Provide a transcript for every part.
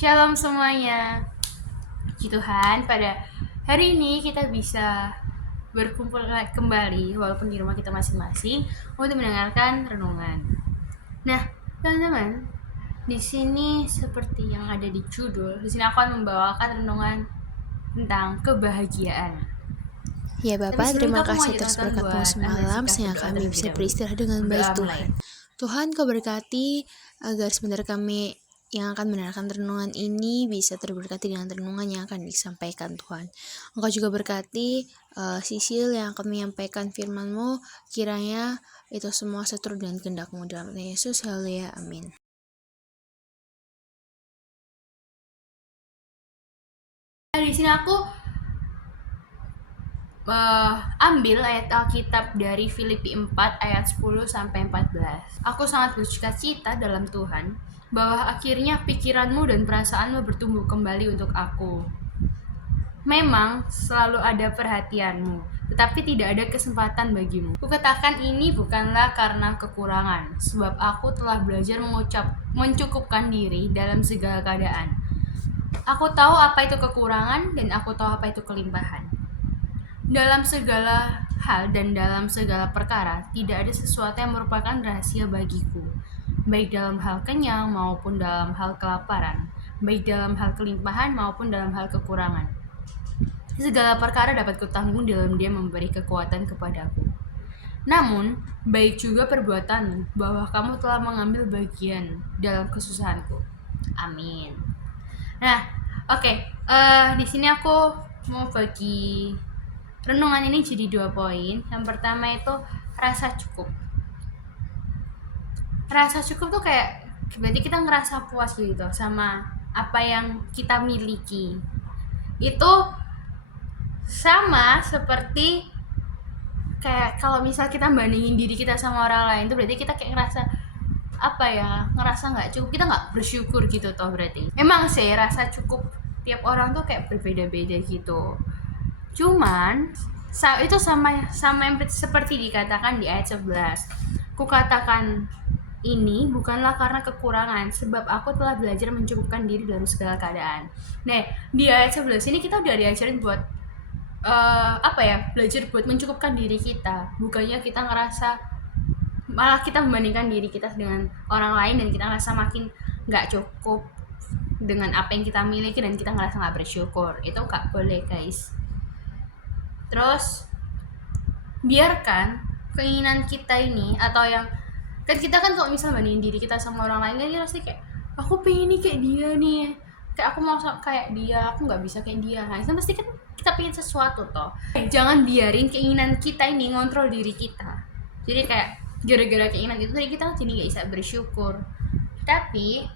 Shalom semuanya. Puji Tuhan, pada hari ini kita bisa berkumpul kembali walaupun di rumah kita masing-masing untuk mendengarkan renungan. Nah, teman-teman, di sini seperti yang ada di judul, di sini aku akan membawakan renungan tentang kebahagiaan. Ya Bapak, terima kasih atas teman-teman berkat-Mu buat semalam ambil sehingga sikap kami terlebih bisa dahulu. beristirahat dengan Berdoa baik mulai. Tuhan. Tuhan Kau berkati agar sebentar kami yang akan mendengarkan renungan ini bisa terberkati dengan renungan yang akan disampaikan Tuhan. Engkau juga berkati Sisil yang akan menyampaikan firman-Mu, kiranya itu semua seturut dengan kehendak-Mu dalam nama Yesus. Haleluya, amin. Di sini aku ambil ayat Alkitab dari Filipi 4 ayat 10 sampai 14. Aku sangat bersukacita dalam Tuhan bahwa akhirnya pikiranmu dan perasaanmu bertumbuh kembali untuk aku. Memang selalu ada perhatianmu, tetapi tidak ada kesempatan bagimu. Kukatakan ini bukanlah karena kekurangan, sebab aku telah belajar mencukupkan diri dalam segala keadaan. Aku tahu apa itu kekurangan dan aku tahu apa itu kelimpahan. Dalam segala hal dan dalam segala perkara, tidak ada sesuatu yang merupakan rahasia bagiku, baik dalam hal kenyang maupun dalam hal kelaparan, baik dalam hal kelimpahan maupun dalam hal kekurangan. Segala perkara dapat kutanggung dalam Dia memberi kekuatan kepadaku. Namun, baik juga perbuatanmu bahwa kamu telah mengambil bagian dalam kesusahanku. Amin. Nah, oke. Di sini aku mau bagi renungan ini jadi 2 poin. Yang pertama itu rasa cukup. Rasa cukup tuh kayak berarti kita ngerasa puas gitu sama apa yang kita miliki. Itu sama seperti kayak kalau misal kita bandingin diri kita sama orang lain tuh berarti kita kayak ngerasa ngerasa nggak cukup, kita nggak bersyukur gitu toh berarti. Emang sih rasa cukup tiap orang tuh kayak berbeda-beda gitu. Cuman itu sama yang seperti dikatakan di ayat 11. Kukatakan ini bukanlah karena kekurangan, sebab aku telah belajar mencukupkan diri dalam segala keadaan. Nah, di ayat 11 ini kita udah diajarin buat belajar buat mencukupkan diri kita. Bukannya kita ngerasa, malah kita membandingkan diri kita dengan orang lain dan kita ngerasa makin nggak cukup dengan apa yang kita miliki dan kita ngerasa nggak bersyukur. Itu nggak boleh, guys. Terus biarkan keinginan kita ini, atau yang kan kita kan kalau misal bandingin diri kita sama orang lain kan kita pasti kayak aku pengen nih kayak dia nih, kayak aku mau kayak dia, aku nggak bisa kayak dia. Nah itu pasti kan kita pengen sesuatu toh. Jangan biarin keinginan kita ini ngontrol diri kita. Jadi kayak gara-gara keinginan itu tadi kita jadi nggak bisa bersyukur. Tapi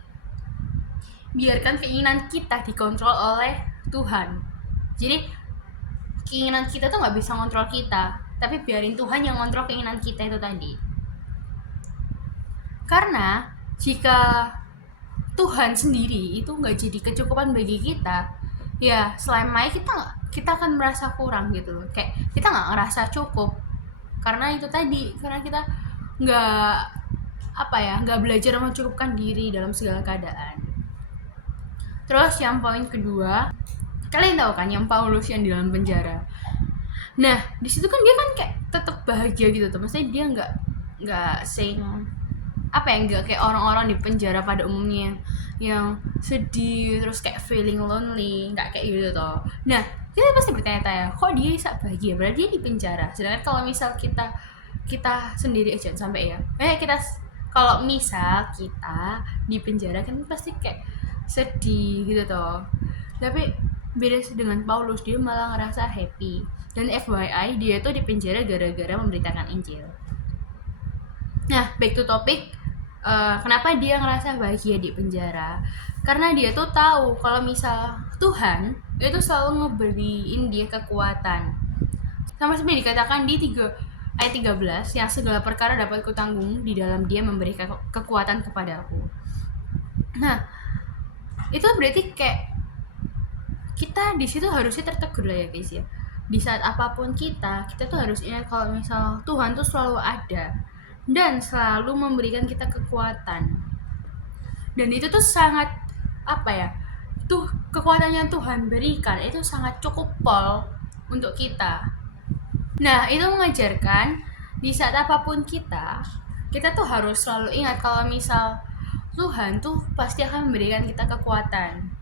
biarkan keinginan kita dikontrol oleh Tuhan. Jadi keinginan kita tuh nggak bisa ngontrol kita, tapi biarin Tuhan yang ngontrol keinginan kita itu tadi. Karena jika Tuhan sendiri itu nggak jadi kecukupan bagi kita, ya selama kita akan merasa kurang gitu loh. Kayak kita nggak ngerasa cukup karena itu tadi, karena kita nggak nggak belajar mencukupkan diri dalam segala keadaan. Terus yang poin kedua, kalian tahu kan yang Paulus yang di dalam penjara. Nah di situ kan dia kan kayak tetap bahagia gitu tuh, maksudnya dia nggak nggak kayak orang-orang di penjara pada umumnya yang sedih terus kayak feeling lonely, nggak kayak gitu tuh. Nah kita pasti bertanya-tanya kok dia bisa bahagia, berarti dia di penjara. Sedangkan kalau misal kita sendiri aja sampai kita kalau misal kita di penjara kan pasti kayak sedih gitu tuh. Tapi beda dengan Paulus, dia malah ngerasa happy. Dan FYI dia tuh di penjara gara-gara memberitakan Injil. Nah, back to topic, kenapa dia ngerasa bahagia di penjara? Karena dia tuh tahu kalau misal Tuhan itu selalu ngeberiin dia kekuatan. Sama seperti dikatakan di ayat 13, yang segala perkara dapat kutanggung di dalam Dia memberi kekuatan kepadaku. Nah, itu berarti kayak kita di situ harusnya tertegur lah ya guys ya. Di saat apapun kita tuh harus ingat kalau misal Tuhan tuh selalu ada dan selalu memberikan kita kekuatan. Dan itu tuh sangat tuh kekuatan yang Tuhan berikan itu sangat cukup pol untuk kita. Nah, itu mengajarkan di saat apapun kita tuh harus selalu ingat kalau misal Tuhan tuh pasti akan memberikan kita kekuatan.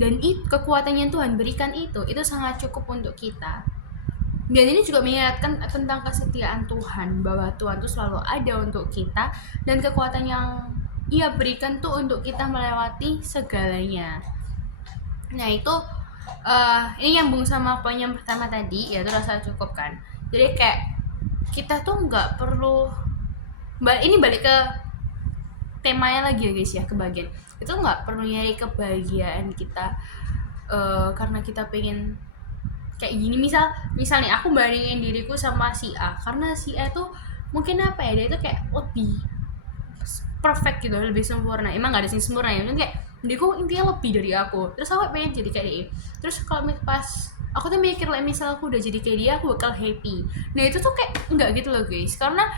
Dan kekuatan yang Tuhan berikan itu sangat cukup untuk kita. Dan ini juga mengingatkan tentang kesetiaan Tuhan, bahwa Tuhan tuh selalu ada untuk kita, dan kekuatan yang Ia berikan tuh untuk kita melewati segalanya. Nah, itu ini nyambung sama poin yang pertama tadi, yaitu rasa cukup kan. Jadi kayak kita tuh nggak perlu, ini balik ke temanya lagi ya guys ya, kebahagiaan. Itu nggak perlu nyari kebahagiaan kita karena kita pengen kayak gini. Misal nih aku bandingin diriku sama si A, karena si A tuh mungkin apa ya, dia itu kayak lebih perfect gitu, lebih sempurna. Emang gak ada sih sempurna ya, mungkin kayak diriku intinya lebih dari aku, terus aku pengen jadi kayak dia. Terus kalau pas aku tuh mikir like, misal aku udah jadi kayak dia, aku bakal happy. Nah itu tuh kayak enggak gitu loh guys, karena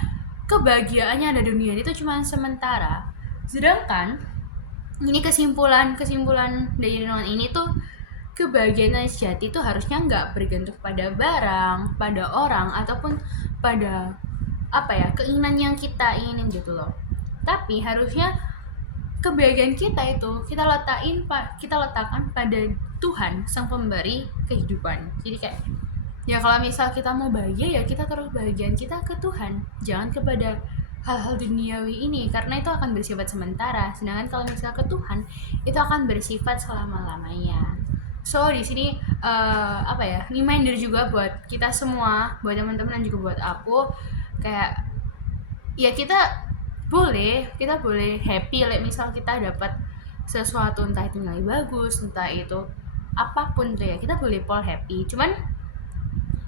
kebahagiaannya ada dunia itu cuma sementara. Sedangkan ini kesimpulan dari renungan ini tuh, kebahagiaan yang sejati itu harusnya nggak bergantung pada barang, pada orang, ataupun pada apa ya, keinginan yang kita inginin gitu loh. Tapi harusnya kebahagiaan kita itu kita letakkan pada Tuhan sang pemberi kehidupan. Jadi kayak ya kalau misal kita mau bahagia, ya kita taruh kebahagiaan kita ke Tuhan, jangan kepada hal-hal duniawi ini, karena itu akan bersifat sementara. Sedangkan kalau misal ke Tuhan, itu akan bersifat selama-lamanya. So di sini apa ya, reminder juga buat kita semua, buat teman-teman dan juga buat aku, kayak ya kita boleh happy like misal kita dapat sesuatu, entah itu nilai bagus, entah itu apapun tuh ya, kita boleh happy. Cuman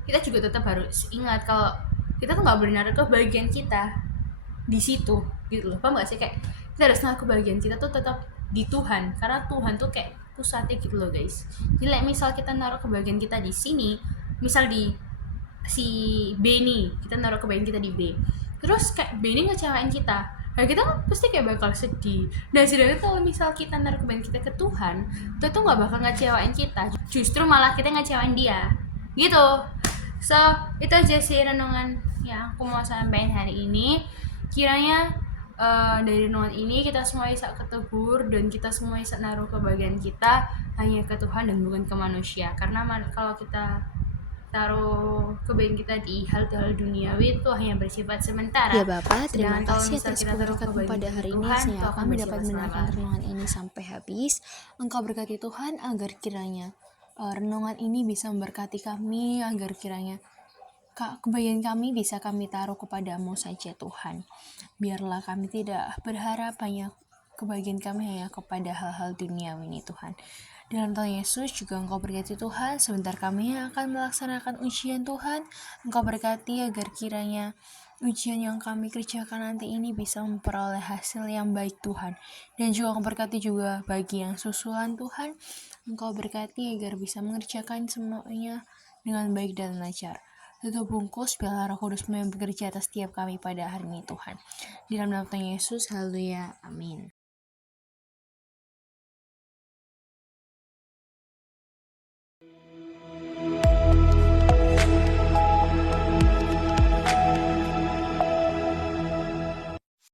kita juga tetap harus ingat kalau kita tuh nggak benar kebahagiaan kita di situ gitu loh. Paham gak sih, kayak kita harus naruh kebahagiaan kita tuh tetap di Tuhan, karena Tuhan tuh kayak pusatnya gitu loh guys. Jadi like, misal kita naruh kebahagiaan kita di sini, misal di si B nih, kita naruh kebahagiaan kita di B, terus kayak B ini ngecewain kita, nah kita kan pasti kayak bakal sedih. Nah sedangkan kalau misal kita naruh kebahagiaan kita ke Tuhan, Tuhan tuh nggak bakal ngecewain kita, justru malah kita ngecewain dia gitu. So itu aja sih renungan yang aku mau sampaikan hari ini. Kiranya dari renungan ini kita semua bisa ketegur, dan kita semua bisa naruh kebahagiaan kita hanya ke Tuhan dan bukan ke manusia. Karena kalau kita taruh kebahagiaan kita di hal-hal duniawi itu hanya bersifat sementara. Ya Bapak, terima Sedangkan kalau kasih misal atas kita taruh keberkatmu kebahagiaan pada kita hari di ini. Tuhan, itu Semoga akan kami bersifat dapat mendengarkan selama-lamanya. renungan ini sampai habis. Engkau berkati Tuhan agar kiranya renungan ini bisa memberkati kami, agar kiranya kebahagiaan kami bisa kami taruh kepadamu saja Tuhan. Biarlah kami tidak berharap hanya kebahagiaan kami hanya kepada hal-hal duniawi ini Tuhan. Dalam Tuhan Yesus juga Engkau berkati Tuhan. Sebentar kami akan melaksanakan ujian Tuhan. Engkau berkati agar kiranya ujian yang kami kerjakan nanti ini bisa memperoleh hasil yang baik Tuhan. Dan juga Engkau berkati juga bagi yang susulan Tuhan. Engkau berkati agar bisa mengerjakan semuanya dengan baik dan lancar. Tutup bungkus biarlah Roh Kudus bekerja atas setiap kami pada hari ini Tuhan. Di dalam nama Tuhan Yesus, haleluya, amin.